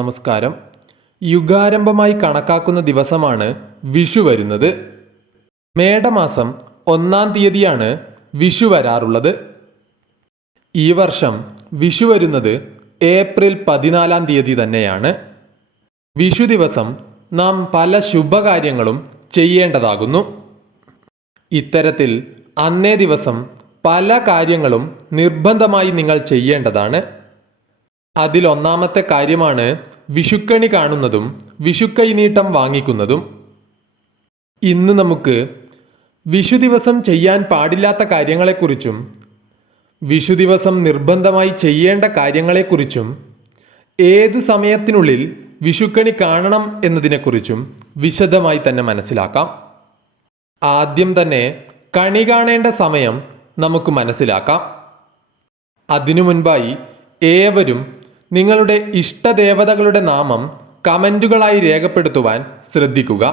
നമസ്കാരം. യുഗാരംഭമായി കണക്കാക്കുന്ന ദിവസമാണ് വിഷു വരുന്നത്. മേടമാസം ഒന്നാം തീയതിയാണ് വിഷു വരാറുള്ളത്. ഈ വർഷം വിഷു വരുന്നത് ഏപ്രിൽ പതിനാലാം തീയതി തന്നെയാണ്. വിഷു ദിവസം നാം പല ശുഭകാര്യങ്ങളും ചെയ്യേണ്ടതാകുന്നു. ഇത്തരത്തിൽ അന്നേ ദിവസം പല കാര്യങ്ങളും നിർബന്ധമായി നിങ്ങൾ ചെയ്യേണ്ടതാണ്. അതിലൊന്നാമത്തെ കാര്യമാണ് വിഷുക്കണി കാണുന്നതും വിഷുക്കൈനീട്ടം വാങ്ങിക്കുന്നതും. ഇന്ന് നമുക്ക് വിഷു ദിവസം ചെയ്യാൻ പാടില്ലാത്ത കാര്യങ്ങളെക്കുറിച്ചും വിഷു ദിവസം നിർബന്ധമായി ചെയ്യേണ്ട കാര്യങ്ങളെക്കുറിച്ചും ഏത് സമയത്തിനുള്ളിൽ വിഷുക്കണി കാണണം എന്നതിനെക്കുറിച്ചും വിശദമായി തന്നെ മനസ്സിലാക്കാം. ആദ്യം തന്നെ കണി കാണേണ്ട സമയം നമുക്ക് മനസ്സിലാക്കാം. അതിനു മുൻപായി ഏവരും നിങ്ങളുടെ ഇഷ്ടദേവതകളുടെ നാമം കമന്റുകളായി രേഖപ്പെടുത്തുവാൻ ശ്രദ്ധിക്കുക.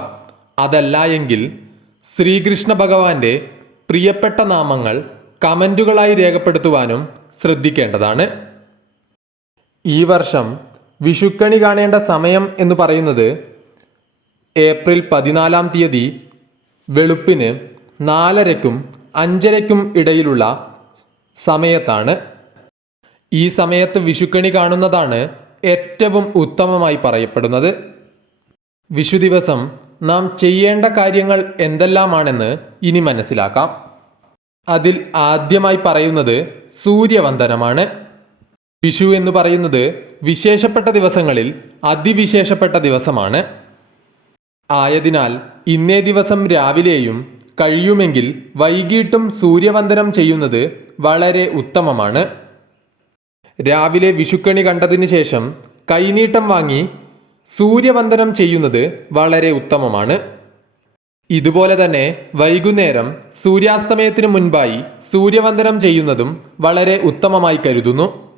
അതല്ല എങ്കിൽ ശ്രീകൃഷ്ണ ഭഗവാന്റെ പ്രിയപ്പെട്ട നാമങ്ങൾ കമന്റുകളായി രേഖപ്പെടുത്തുവാനും ശ്രദ്ധിക്കേണ്ടതാണ്. ഈ വർഷം വിഷുക്കണി കാണേണ്ട സമയം എന്ന് പറയുന്നത് ഏപ്രിൽ പതിനാലാം തീയതി വെളുപ്പിന് നാലരയ്ക്കും അഞ്ചരയ്ക്കും ഇടയിലുള്ള സമയത്താണ്. ഈ സമയത്ത് വിഷുക്കണി കാണുന്നതാണ് ഏറ്റവും ഉത്തമമായി പറയപ്പെടുന്നത്. വിഷു ദിവസം നാം ചെയ്യേണ്ട കാര്യങ്ങൾ എന്തെല്ലാമാണെന്ന് ഇനി മനസ്സിലാക്കാം. അതിൽ ആദ്യമായി പറയുന്നത് സൂര്യവന്ദനമാണ്. വിഷു എന്ന് പറയുന്നത് വിശേഷപ്പെട്ട ദിവസങ്ങളിൽ അതിവിശേഷപ്പെട്ട ദിവസമാണ്. ആയതിനാൽ ഇന്നേ ദിവസം രാവിലെയും കഴിയുമെങ്കിൽ വൈകിട്ടും സൂര്യവന്ദനം ചെയ്യുന്നത് വളരെ ഉത്തമമാണ്. രാവിലെ വിഷുക്കണി കണ്ടതിന് ശേഷം കൈനീട്ടം വാങ്ങി സൂര്യവന്ദനം ചെയ്യുന്നത് വളരെ ഉത്തമമാണ്. ഇതുപോലെ തന്നെ വൈകുന്നേരം സൂര്യാസ്തമയത്തിന് മുൻപായി സൂര്യവന്ദനം ചെയ്യുന്നതും വളരെ ഉത്തമമായി കരുതുന്നു.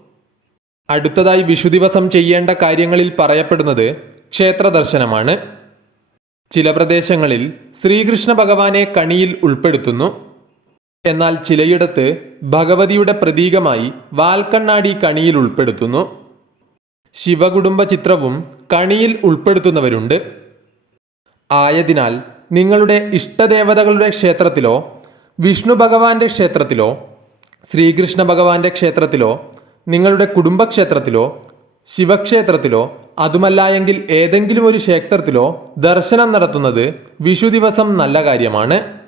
അടുത്തതായി വിഷു ദിവസം ചെയ്യേണ്ട കാര്യങ്ങളിൽ പറയപ്പെടുന്നത് ക്ഷേത്ര ദർശനമാണ്. ചില പ്രദേശങ്ങളിൽ ശ്രീകൃഷ്ണ ഭഗവാനെ കണിയിൽ ഉൾപ്പെടുത്തുന്നു. എന്നാൽ ചിലയിടത്ത് ഭഗവതിയുടെ പ്രതീകമായി വാൽക്കണ്ണാടി കണിയിൽ ഉൾപ്പെടുത്തുന്നു. ശിവകുടുംബ ചിത്രവും കണിയിൽ ഉൾപ്പെടുത്തുന്നവരുണ്ട്. ആയതിനാൽ നിങ്ങളുടെ ഇഷ്ടദേവതകളുടെ ക്ഷേത്രത്തിലോ വിഷ്ണു ഭഗവാന്റെ ക്ഷേത്രത്തിലോ ശ്രീകൃഷ്ണ ഭഗവാന്റെ ക്ഷേത്രത്തിലോ നിങ്ങളുടെ കുടുംബക്ഷേത്രത്തിലോ ശിവക്ഷേത്രത്തിലോ അതുമല്ല എങ്കിൽ ഏതെങ്കിലും ഒരു ക്ഷേത്രത്തിലോ ദർശനം നടത്തുന്നത് വിഷു ദിവസം നല്ല കാര്യമാണ്.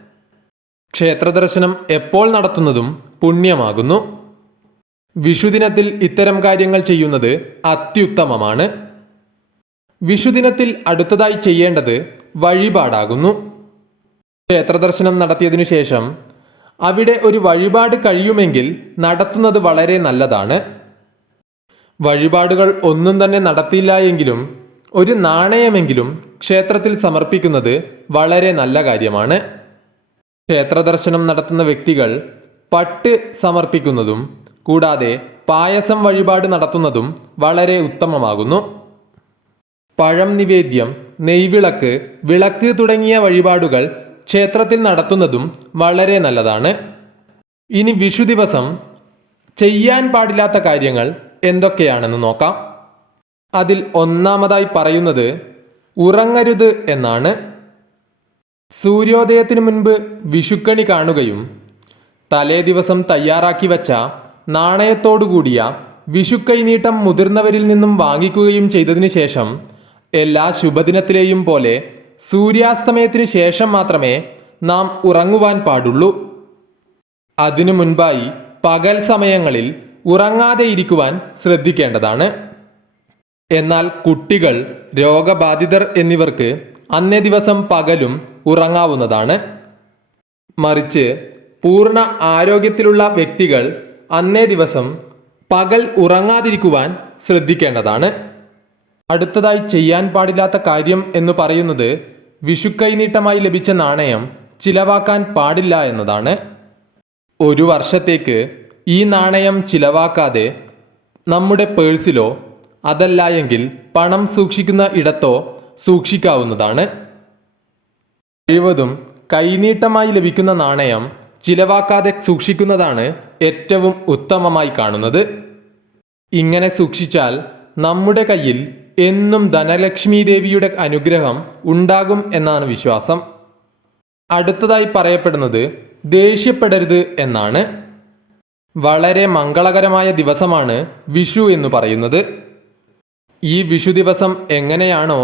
ക്ഷേത്ര ദർശനം എപ്പോൾ നടത്തുന്നതും പുണ്യമാകുന്നു. വിഷുദിനത്തിൽ ഇത്തരം കാര്യങ്ങൾ ചെയ്യുന്നത് അത്യുത്തമമാണ്. വിഷുദിനത്തിൽ അടുത്തതായി ചെയ്യേണ്ടത് വഴിപാടാകുന്നു. ക്ഷേത്രദർശനം നടത്തിയതിനു ശേഷം അവിടെ ഒരു വഴിപാട് കഴിയുമെങ്കിൽ നടത്തുന്നത് വളരെ നല്ലതാണ്. വഴിപാടുകൾ ഒന്നും തന്നെ നടത്തിയില്ല എങ്കിലും ഒരു നാണയമെങ്കിലും ക്ഷേത്രത്തിൽ സമർപ്പിക്കുന്നത് വളരെ നല്ല കാര്യമാണ്. ക്ഷേത്ര ദർശനം നടത്തുന്ന വ്യക്തികൾ പട്ട് സമർപ്പിക്കുന്നതും കൂടാതെ പായസം വഴിപാട് നടത്തുന്നതും വളരെ ഉത്തമമാകുന്നു. പഴം നിവേദ്യം നെയ്വിളക്ക് വിളക്ക് തുടങ്ങിയ വഴിപാടുകൾ ക്ഷേത്രത്തിൽ നടത്തുന്നതും വളരെ നല്ലതാണ്. ഇനി വിഷു ദിവസം ചെയ്യാൻ പാടില്ലാത്ത കാര്യങ്ങൾ എന്തൊക്കെയാണെന്ന് നോക്കാം. അതിൽ ഒന്നാമതായി പറയുന്നത് ഉറങ്ങരുത് എന്നാണ്. സൂര്യോദയത്തിന് മുൻപ് വിഷുക്കണി കാണുകയും തലേ ദിവസം തയ്യാറാക്കി വച്ച നാണയത്തോടുകൂടിയ വിഷുക്കൈനീട്ടം മുതിർന്നവരിൽ നിന്നും വാങ്ങിക്കുകയും ചെയ്തതിനു ശേഷം എല്ലാ ശുഭദിനത്തിലെയും പോലെ സൂര്യാസ്തമയത്തിനു ശേഷം മാത്രമേ നാം ഉറങ്ങുവാൻ പാടുള്ളൂ. അതിനു മുൻപായി പകൽ സമയങ്ങളിൽ ഉറങ്ങാതെ ഇരിക്കുവാൻ ശ്രദ്ധിക്കേണ്ടതാണ്. എന്നാൽ കുട്ടികൾ രോഗബാധിതർ എന്നിവർക്ക് അന്നേ ദിവസം പകലും ഉറങ്ങാവുന്നതാണ്. മറിച്ച് പൂർണ ആരോഗ്യത്തിലുള്ള വ്യക്തികൾ അന്നേ ദിവസം പകൽ ഉറങ്ങാതിരിക്കുവാൻ ശ്രദ്ധിക്കേണ്ടതാണ്. അടുത്തതായി ചെയ്യാൻ പാടില്ലാത്ത കാര്യം എന്ന് പറയുന്നത് വിഷുക്കൈനീട്ടമായി ലഭിച്ച നാണയം ചിലവാക്കാൻ പാടില്ല എന്നതാണ്. ഒരു വർഷത്തേക്ക് ഈ നാണയം ചിലവാക്കാതെ നമ്മുടെ പേഴ്സിലോ അതല്ല എങ്കിൽ പണം സൂക്ഷിക്കുന്ന ഇടത്തോ സൂക്ഷിക്കാവുന്നതാണ്. കഴിവതും കൈനീട്ടമായി ലഭിക്കുന്ന നാണയം ചിലവാക്കാതെ സൂക്ഷിക്കുന്നതാണ് ഏറ്റവും ഉത്തമമായി കാണുന്നത്. ഇങ്ങനെ സൂക്ഷിച്ചാൽ നമ്മുടെ കയ്യിൽ എന്നും ധനലക്ഷ്മി ദേവിയുടെ അനുഗ്രഹം ഉണ്ടാകും എന്നാണ് വിശ്വാസം. അടുത്തതായി പറയപ്പെടുന്നത് ദേഷ്യപ്പെടരുത് എന്നാണ്. വളരെ മംഗളകരമായ ദിവസമാണ് വിഷു എന്ന് പറയുന്നത്. ഈ വിഷു ദിവസം എങ്ങനെയാണോ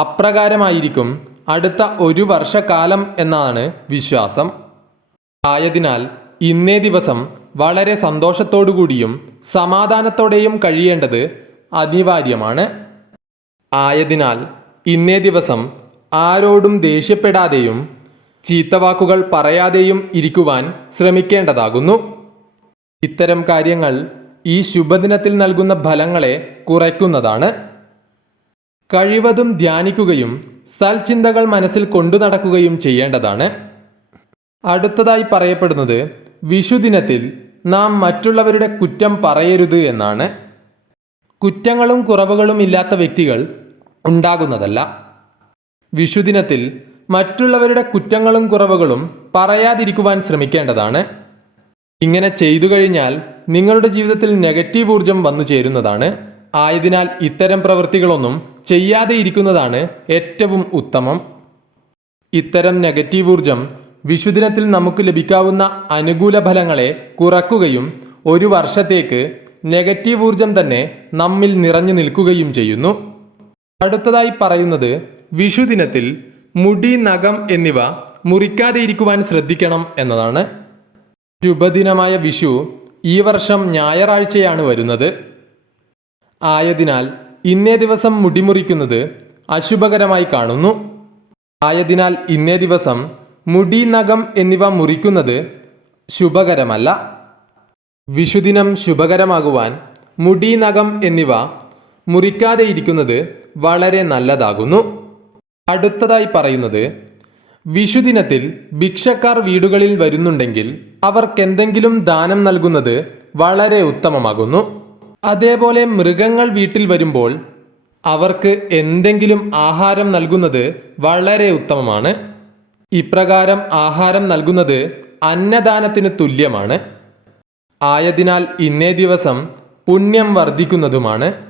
അപ്രകാരമായിരിക്കും അടുത്ത ഒരു വർഷക്കാലം എന്നാണ് വിശ്വാസം. ആയതിനാൽ ഇന്നേ ദിവസം വളരെ സന്തോഷത്തോടുകൂടിയും സമാധാനത്തോടെയും കഴിയേണ്ടത് അനിവാര്യമാണ്. ആയതിനാൽ ഇന്നേ ദിവസം ആരോടും ദേഷ്യപ്പെടാതെയും ചീത്ത വാക്കുകൾ പറയാതെയും ഇരിക്കുവാൻ ശ്രമിക്കേണ്ടതാകുന്നു. ഇത്തരം കാര്യങ്ങൾ ഈ ശുഭദിനത്തിൽ നൽകുന്ന ഫലങ്ങളെ കുറയ്ക്കുന്നതാണ്. കഴിവതും ധ്യാനിക്കുകയും സൽചിന്തകൾ മനസ്സിൽ കൊണ്ടു നടക്കുകയും ചെയ്യേണ്ടതാണ്. അടുത്തതായി പറയപ്പെടുന്നത് വിഷുദിനത്തിൽ നാം മറ്റുള്ളവരുടെ കുറ്റം പറയരുത് എന്നാണ്. കുറ്റങ്ങളും കുറവുകളും ഇല്ലാത്ത വ്യക്തികൾ ഉണ്ടാകുന്നതല്ല. വിഷുദിനത്തിൽ മറ്റുള്ളവരുടെ കുറ്റങ്ങളും കുറവുകളും പറയാതിരിക്കുവാൻ ശ്രമിക്കേണ്ടതാണ്. ഇങ്ങനെ ചെയ്തു കഴിഞ്ഞാൽ നിങ്ങളുടെ ജീവിതത്തിൽ നെഗറ്റീവ് ഊർജം വന്നു ചേരുന്നതാണ്. ആയതിനാൽ ഇത്തരം പ്രവൃത്തികളൊന്നും ചെയ്യാതെ ഇരിക്കുന്നതാണ് ഏറ്റവും ഉത്തമം. ഇത്തരം നെഗറ്റീവ് ഊർജം വിഷുദിനത്തിൽ നമുക്ക് ലഭിക്കാവുന്ന അനുകൂല ഫലങ്ങളെ കുറക്കുകയും ഒരു വർഷത്തേക്ക് നെഗറ്റീവ് ഊർജം തന്നെ നമ്മിൽ നിറഞ്ഞു നിൽക്കുകയും ചെയ്യുന്നു. അടുത്തതായി പറയുന്നത് വിഷുദിനത്തിൽ മുടി നഖം എന്നിവ മുറിക്കാതെ ഇരിക്കുവാൻ ശ്രദ്ധിക്കണം എന്നതാണ്. ശുഭദിനമായ വിഷു ഈ വർഷം ഞായറാഴ്ചയാണ് വരുന്നത്. ആയതിനാൽ ഇന്നേ ദിവസം മുടിമുറിക്കുന്നത് അശുഭകരമായി കാണുന്നു. ആയതിനാൽ ഇന്നേ ദിവസം മുടി നഖം എന്നിവ മുറിക്കുന്നത് ശുഭകരമല്ല. വിഷുദിനം ശുഭകരമാകുവാൻ മുടി നഖം എന്നിവ മുറിക്കാതെ ഇരിക്കുന്നത് വളരെ നല്ലതാകുന്നു. അടുത്തതായി പറയുന്നത് വിഷുദിനത്തിൽ ഭിക്ഷക്കാർ വീടുകളിൽ വരുന്നുണ്ടെങ്കിൽ അവർക്കെന്തെങ്കിലും ദാനം നൽകുന്നത് വളരെ ഉത്തമമാകുന്നു. അതേപോലെ മൃഗങ്ങൾ വീട്ടിൽ വരുമ്പോൾ അവർക്ക് എന്തെങ്കിലും ആഹാരം നൽകുന്നത് വളരെ ഉത്തമമാണ്. ഇപ്രകാരം ആഹാരം നൽകുന്നത് അന്നദാനത്തിന് തുല്യമാണ്. ആയതിനാൽ ഇന്നേ ദിവസം പുണ്യം വർദ്ധിക്കുന്നതുമാണ്.